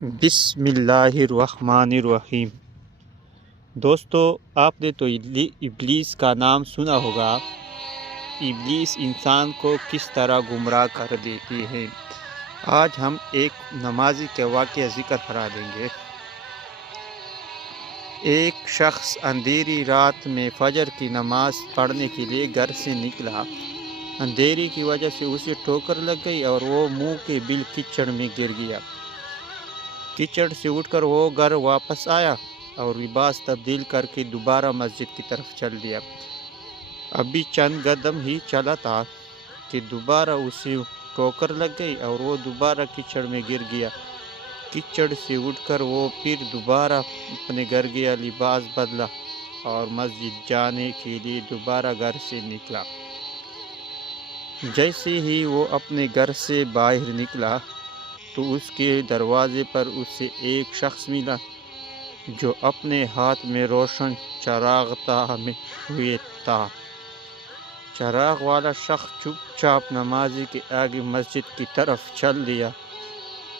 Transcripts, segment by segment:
بسم اللہ الرحمن الرحیم۔ دوستو، آپ نے تو ابلیس کا نام سنا ہوگا۔ ابلیس انسان کو کس طرح گمراہ کر دیتی ہے۔ آج ہم ایک نمازی کے واقعہ ذکر کرا دیں گے۔ ایک شخص اندھیری رات میں فجر کی نماز پڑھنے کے لیے گھر سے نکلا۔ اندھیری کی وجہ سے اسے ٹھوکر لگ گئی اور وہ منہ کے بل کچڑ میں گر گیا۔ کچڑ سے اٹھ کر وہ گھر واپس آیا اور لباس تبدیل کر کے دوبارہ مسجد کی طرف چل دیا۔ ابھی چند قدم ہی چلا تھا کہ دوبارہ اسے ٹھوکر لگ گئی اور وہ دوبارہ کچڑ میں گر گیا۔ کچڑ سے اٹھ کر وہ پھر دوبارہ اپنے گھر گیا، لباس بدلا اور مسجد جانے کے لیے دوبارہ گھر سے نکلا۔ جیسے ہی وہ اپنے گھر سے باہر نکلا تو اس کے دروازے پر اسے ایک شخص ملا جو اپنے ہاتھ میں روشن چراغ تھامے ہوئے تھا۔ چراغ والا شخص چپ چاپ نمازی کے آگے مسجد کی طرف چل دیا۔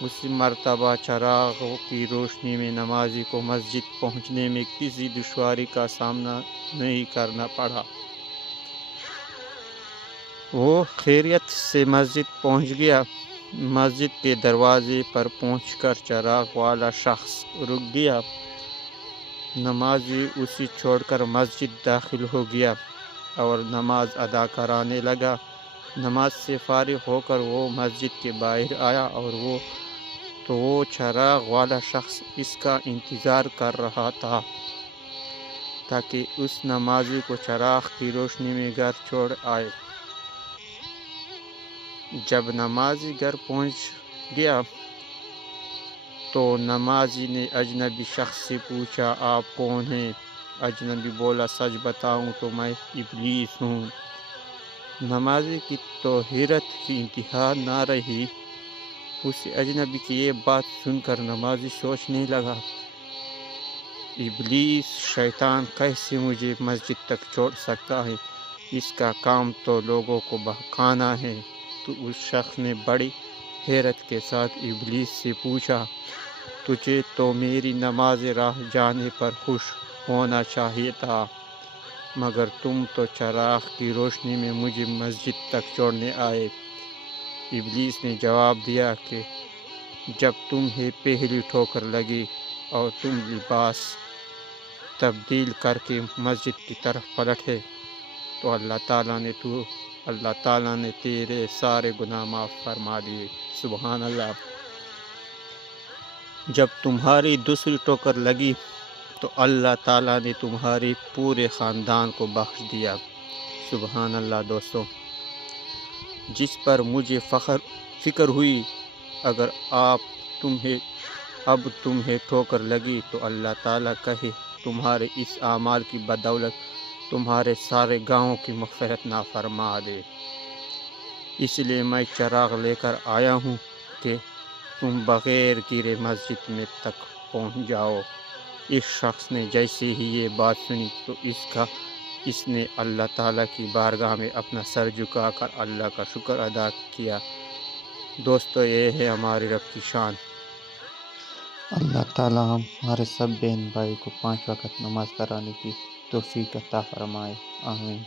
اسی مرتبہ چراغ کی روشنی میں نمازی کو مسجد پہنچنے میں کسی دشواری کا سامنا نہیں کرنا پڑا۔ وہ خیریت سے مسجد پہنچ گیا۔ مسجد کے دروازے پر پہنچ کر چراغ والا شخص رک گیا۔ نمازی اسے چھوڑ کر مسجد داخل ہو گیا اور نماز ادا کرانے لگا۔ نماز سے فارغ ہو کر وہ مسجد کے باہر آیا اور وہ چراغ والا شخص اس کا انتظار کر رہا تھا تاکہ اس نمازی کو چراغ کی روشنی میں گھر چھوڑ آئے۔ جب نمازی گھر پہنچ گیا تو نمازی نے اجنبی شخص سے پوچھا، آپ کون ہیں؟ اجنبی بولا، سچ بتاؤں تو میں ابلیس ہوں۔ نمازی کی تو حیرت کی انتہا نہ رہی۔ اس اجنبی کی یہ بات سن کر نمازی سوچنے لگا، ابلیس شیطان کیسے مجھے مسجد تک چھوڑ سکتا ہے؟ اس کا کام تو لوگوں کو بہکانا ہے۔ تو اس شخص نے بڑی حیرت کے ساتھ ابلیس سے پوچھا، تجھے تو میری نماز راہ جانے پر خوش ہونا چاہیے تھا، مگر تم تو چراغ کی روشنی میں مجھے مسجد تک چھوڑنے آئے۔ ابلیس نے جواب دیا کہ جب تمہیں پہلی ٹھوکر لگی اور تم لباس تبدیل کر کے مسجد کی طرف پلٹے تو اللہ تعالیٰ نے تیرے سارے گناہ معاف فرما دیے۔ سبحان اللہ۔ جب تمہاری دوسری ٹھوکر لگی تو اللہ تعالیٰ نے تمہارے پورے خاندان کو بخش دیا۔ سبحان اللہ۔ دوستو، جس پر مجھے فکر ہوئی، اگر اب تمہیں ٹھوکر لگی تو اللہ تعالیٰ کہے تمہارے اس اعمال کی بدولت تمہارے سارے گناہوں کی مغفرت نہ فرما دے۔ اس لیے میں چراغ لے کر آیا ہوں کہ تم بغیر گرے مسجد میں تک پہنچ جاؤ۔ اس شخص نے جیسے ہی یہ بات سنی تو اس نے اللہ تعالیٰ کی بارگاہ میں اپنا سر جھکا کر اللہ کا شکر ادا کیا۔ دوستو، یہ ہے ہمارے رب کی شان۔ اللہ تعالیٰ ہمارے سب بہن بھائی کو 5 وقت نماز پڑھنے کی توفیق عطا فرمائے۔ آمین۔